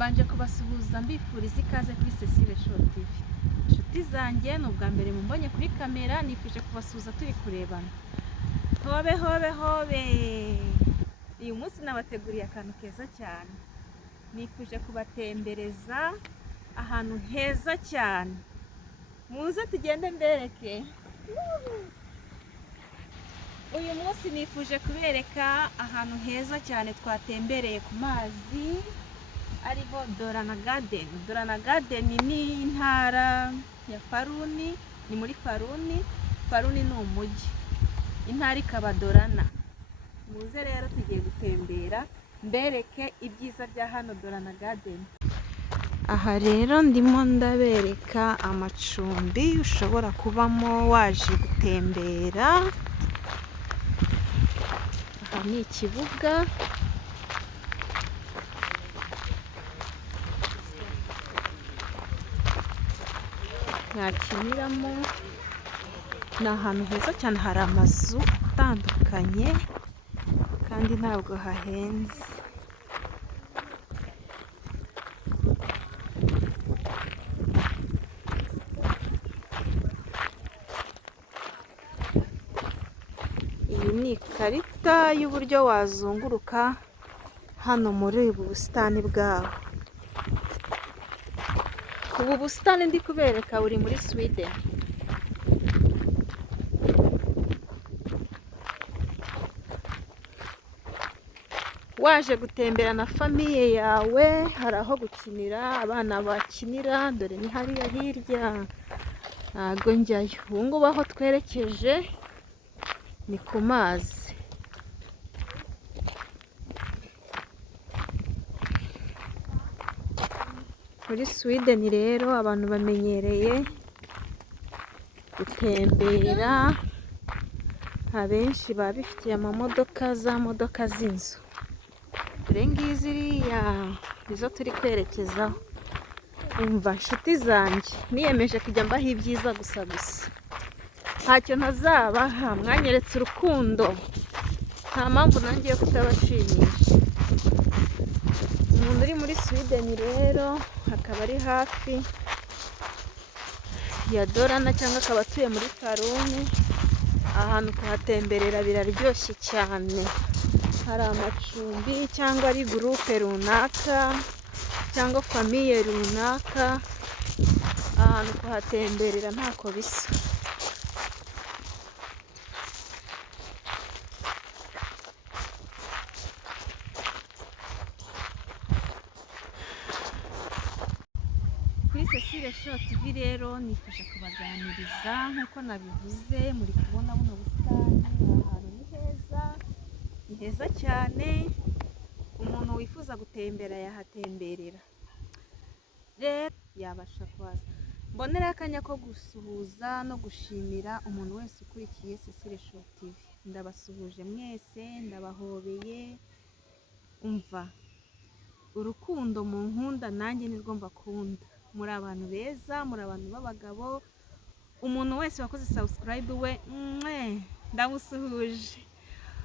Mbanje kubasuhuza mbifuriza ikaze kuri Cecile Show TV. Inshuti zanjye ni ubwa mbere mumbonye kuri kamera, nifuje kubasuhuza turi kurebana. Hobe hobe hobe! Uyu munsi nabateguriye akantu keza cyane. Nifuje kubatembereza ahantu heza cyane. Muze tugende mbereke. Uyu munsi nifuje kubereka ahantu heza cyane twatembereye ku mazi, ariho Dorana Garden. Dorana Garden ni intara ya Faruni, ni muri Faruni. Faruni ni umujyi, intara ikaba Dorana. Muze rero tugiye gutembera mbereke ibyiza bya hano Dorana Garden. Aha rero ndimo ndabereka amacumbi ushobora kubamo waje gutembera. Aha ni ikibuga mwakiniramo, ni ahantu heza cyane, hari amazu atandukanye kandi ntabwo hahenze. Iyi ni ikarita y'uburyo wazunguruka hano muri ubu busitani bwaho. Ubu busitani ndi kubereka buri muri Sweden. Waje gutembera na famiye yawe, hari aho gukinira, abana bakinira, dore ni hariya hirya, ntago njyayo. Ubu ngubu aho twerekeje ni ku mazi. Muri Sweden rero abantu bamenyereye gutembera, abenshi baba bifitiye amamodoka, za modoka z'inzu. Dore ngizi ziriya nizo turi kwerekezaho. Umva nshuti zanjye, niyemeje kujya mbaho ibyiza gusa. Ntacyo ntazabaha, mwanyeretse urukundo, nta mpamvu nanjye yo kutabashimisha. Umuntu uri muri Sweden rero akaba ari hafi ya Dorana cyangwa akaba atuye muri Faruni, ahantu kuhatemberera biraryoshye cyane. Hari amacumbi cyangwa ari gurupe runaka cyangwa famiye runaka, ahantu kuhatemberera ntako bisa. Kuri Cecile Show TV rero nifasha kubaganiriza nk'uko nabivuze. Muri kubona buno busitani, ahantu ni heza, ni heza cyane. Umuntu wifuza gutembera yahatemberera, rero yabasha kuhaza. Mbonera akanya ko gusuhuza no gushimira umuntu wese ukurikiye Cecile Show TV. Ndabasuhuje mwese, ndabahobeye. Umva, urukundo mu nkunda nanjye nirwo mbakunda. Muri abantu beza, muri abantu b'abagabo. Umuntu wese wakoze subscribe we ndamusuhuje.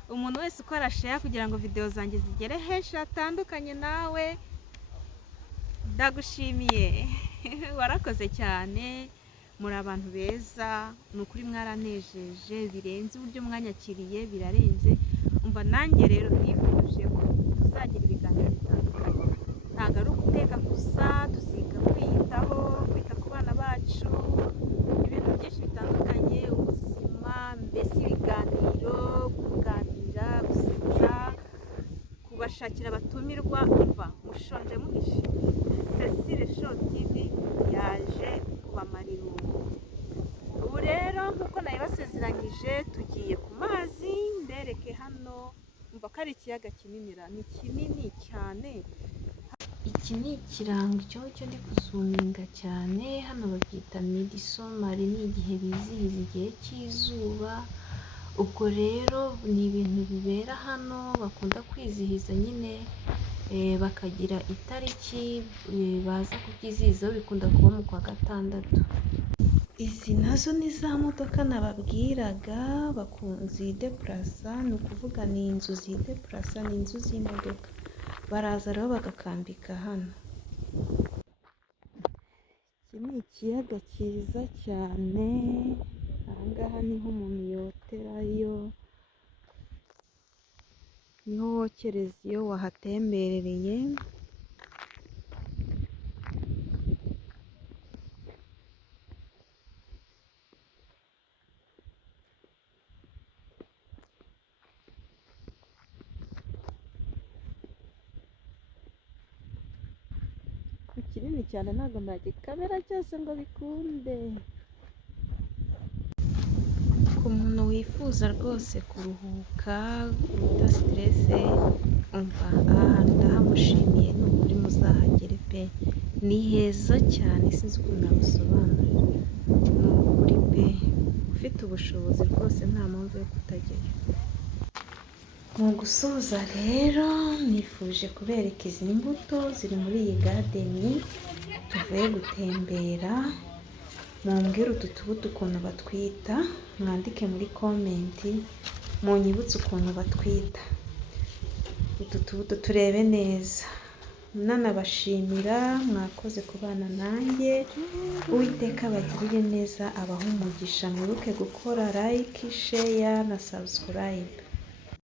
Umuntu wese ukora share kugira ngo video zanjye zigere henshi hatandukanye nawe, ndagushimiye. Warakoze cyane, muri abantu beza, ni ukuri mwaranejeje birenze uburyo mwanyakiriye, birarenze. Umva nanjye rero nifuje ko tuzagira ibiganiro bitandukanye. Ntabwo ari uguteka gusa, tuziga kwiyitaho, kwita ku bana bacu, ibintu byinshi bitandukanye, ubuzima, mbese ibiganiro, kuganira, gusetsa, kubashakira abatumirwa. Umva mushonje muhishe, Cecile Show TV yaje kubamara irungu. Ubu rero nk'uko nabibasezeranyije, tugiye ku mazi mbereke hano. Umva ko ari ikiyaga kinini, ni kinini cyane. Iki ni ikirango cyo ndi kuzuminga cyane. Hano babyita Midsommar, ni igihe bizihiza igihe cy'izuba. Ubwo rero ni ibintu bibera hano, bakunda kwizihiza nyine, bakagira itariki baza kubyizihizaho, bikunda kuba mu kwa gatandatu. Izi nazo ni za modoka nababwiraga zideplasa, ni ukuvuga ni inzu zideplasa, ni inzu z'imodoka. Baraza rero bagakambika hano. Iki ni ikiyaga cyiza cyane, aha ngaha niho umuntu yoterayo, niho wokereza iyo wahatemberereye. Ni kinini cyane ntabwo nagikamera cyose ngo bikunde. Ku muntu wifuza rwose kuruhuka, guta siterese, umva aha hantu ndahamushimiye, ni ukuri muzahagere pe, ni heza cyane sinzi ukuntu nabisobanurira, ni ukuri pe, ufite ubushobozi rwose nta mpamvu yo kutajyayo. Mu gusoza rero nifuje kubereka izi mbuto ziri muri iyi gadeni tuvuye gutembera. Mumbwire utu tubuto ukuntu batwita, mwandike muri komenti munyibutse ukuntu batwita utu tubuto turebe neza. Nanabashimira mwakoze kubana nanjye, Uwiteka abagirire neza, abahe umugisha. Mwibuke gukora like, share na subscribe.